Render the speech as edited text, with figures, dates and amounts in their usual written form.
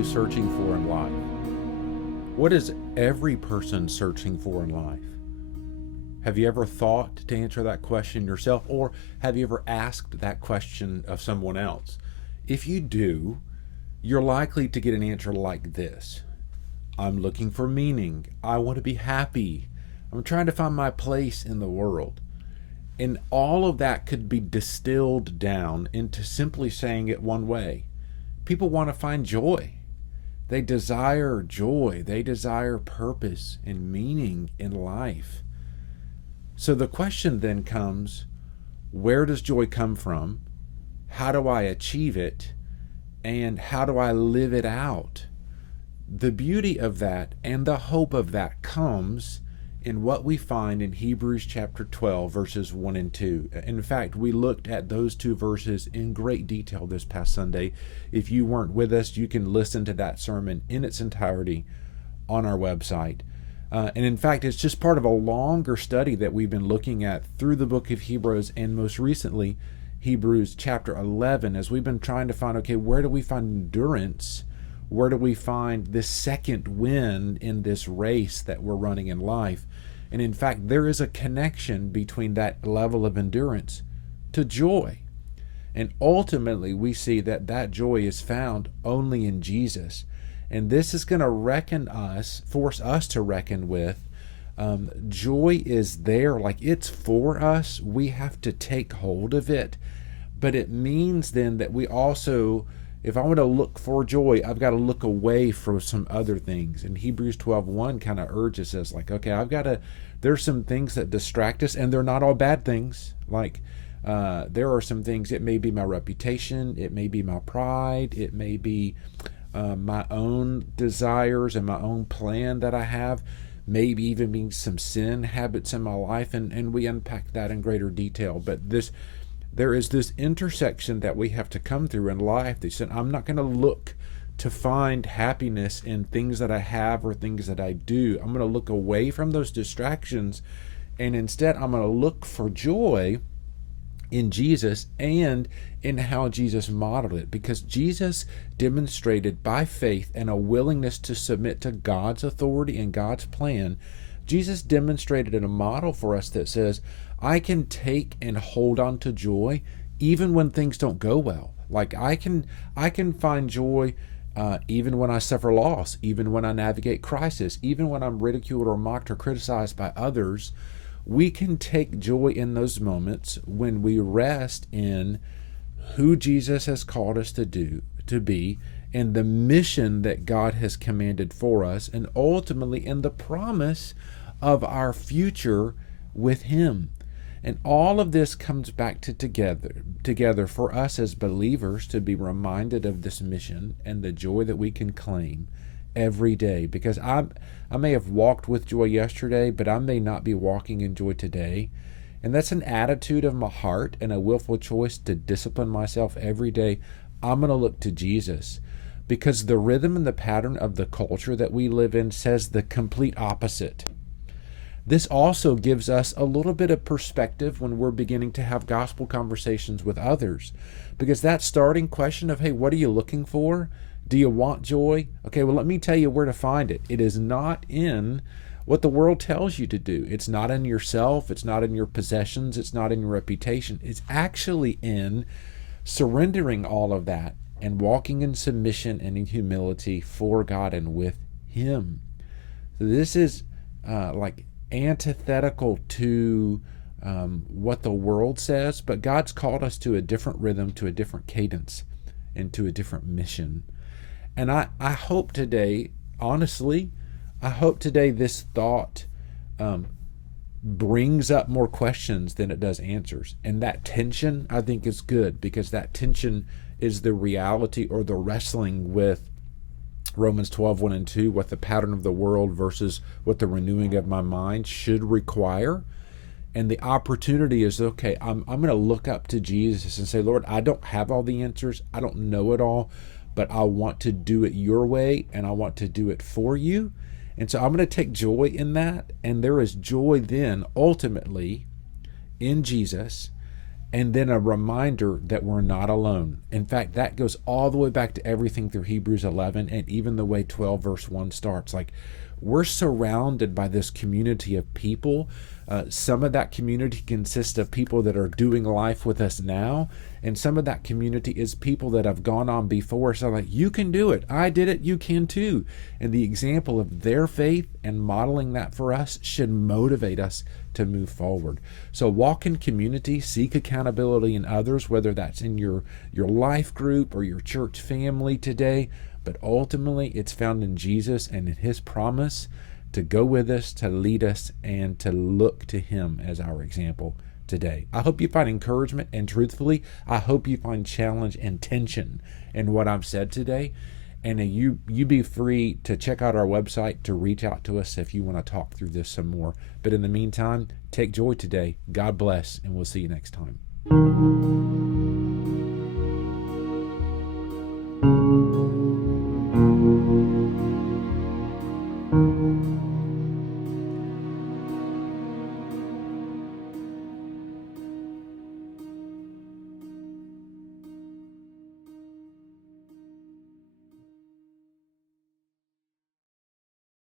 you searching for in life? What is every person searching for in life? Have you ever thought to answer that question yourself, or have you ever asked that question of someone else? If you do, you're likely to get an answer like this: I'm looking for meaning. I want to be happy. I'm trying to find my place in the world. And all of that could be distilled down into simply saying it one way. People want to find joy. They desire joy. They desire purpose and meaning in life. So the question then comes, where does joy come from? How do I achieve it? And how do I live it out? The beauty of that and the hope of that comes in what we find in Hebrews chapter 12, verses 1 and 2. In fact, we looked at those two verses in great detail this past Sunday. If you weren't with us, you can listen to that sermon in its entirety on our website. And in fact, it's just part of a longer study that we've been looking at through the book of Hebrews, and most recently, Hebrews chapter 11, as we've been trying to find, okay, where do we find endurance? Where do we find this second win in this race that we're running in life? And in fact, there is a connection between that level of endurance to joy. And ultimately, we see that that joy is found only in Jesus. And this is going to force us to reckon with. Joy is there, like it's for us. We have to take hold of it. But it means then that we also, if I want to look for joy, I've got to look away from some other things. And Hebrews 12:1 kind of urges us, like, okay, there's some things that distract us, and they're not all bad things. Like, there are some things, it may be my reputation, it may be my pride, it may be my own desires and my own plan that I have, maybe even being some sin habits in my life, and we unpack that in greater detail. But there is this intersection that we have to come through in life that said, I'm not going to look to find happiness in things that I have or things that I do. I'm going to look away from those distractions, and instead I'm going to look for joy in Jesus and in how Jesus modeled it, because Jesus demonstrated by faith and a willingness to submit to God's authority and God's plan. Jesus demonstrated in a model for us that says, I can take and hold on to joy even when things don't go well. Like I can find joy even when I suffer loss, even when I navigate crisis, even when I'm ridiculed or mocked or criticized by others. We can take joy in those moments when we rest in who Jesus has called us to be, and the mission that God has commanded for us, and ultimately in the promise of our future with Him. And all of this comes back to together for us as believers to be reminded of this mission and the joy that we can claim every day. Because I may have walked with joy yesterday, but I may not be walking in joy today. And that's an attitude of my heart and a willful choice to discipline myself every day. I'm going to look to Jesus, because the rhythm and the pattern of the culture that we live in says the complete opposite. This also gives us a little bit of perspective when we're beginning to have gospel conversations with others, because that starting question of, hey, what are you looking for? Do you want joy? Okay, well, let me tell you where to find it. It is not in what the world tells you to do. It's not in yourself. It's not in your possessions. It's not in your reputation. It's actually in surrendering all of that and walking in submission and in humility for God and with Him. So this is like antithetical to what the world says, but God's called us to a different rhythm, to a different cadence, and to a different mission. And I hope today, honestly, this thought brings up more questions than it does answers. And that tension, I think, is good, because that tension is the reality or the wrestling with Romans 12:1 and 2, what the pattern of the world versus what the renewing of my mind should require. And the opportunity is, okay, I'm going to look up to Jesus and say, Lord, I don't have all the answers. I don't know it all, but I want to do it your way, and I want to do it for you. And so I'm going to take joy in that. And there is joy then ultimately in Jesus and then a reminder that we're not alone. In fact, that goes all the way back to everything through Hebrews 11 and even the way 12 verse 1 starts. Like, we're surrounded by this community of people. Some of that community consists of people that are doing life with us now, and some of that community is people that have gone on before. So like, you can do it. I did it. You can too. And the example of their faith and modeling that for us should motivate us to move forward. So walk in community, seek accountability in others, whether that's in your life group or your church family today. But ultimately, it's found in Jesus and in his promise to go with us, to lead us, and to look to him as our example today. I hope you find encouragement, and truthfully, I hope you find challenge and tension in what I've said today. And you be free to check out our website to reach out to us if you want to talk through this some more. But in the meantime, take joy today. God bless, and we'll see you next time.